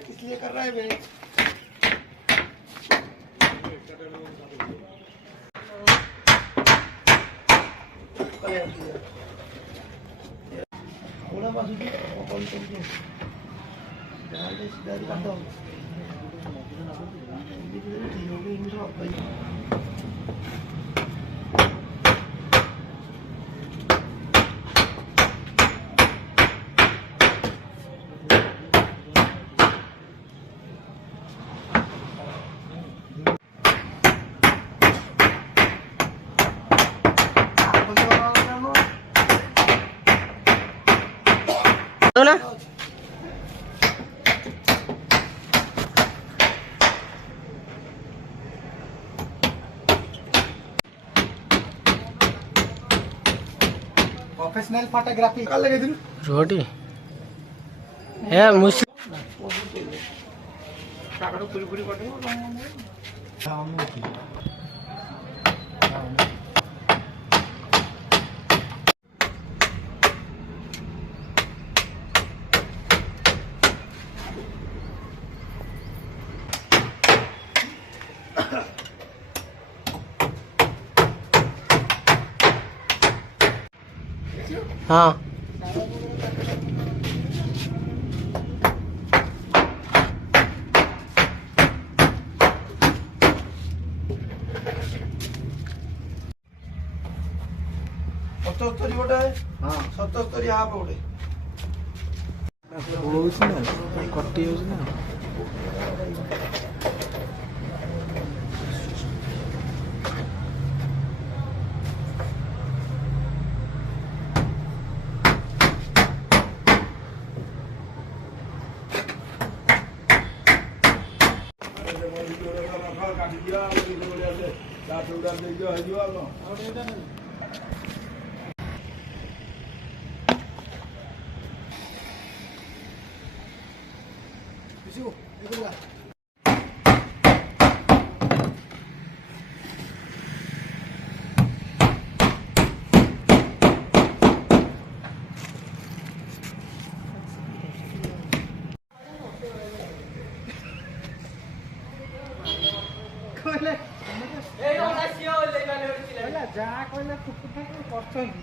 किस लिए कर रहा है भाई? ना प्रोफेशनल फोटोग्राफी का लगे दिन रोटी है मुश्किल टाका पूरी पूरी कर दो हाँ सतस्तरी गोटे हाँ सतस्तरी हाफ गोटे कटी ना ଯାହା କହିଲେ କୁକୁର କରୁଛନ୍ତି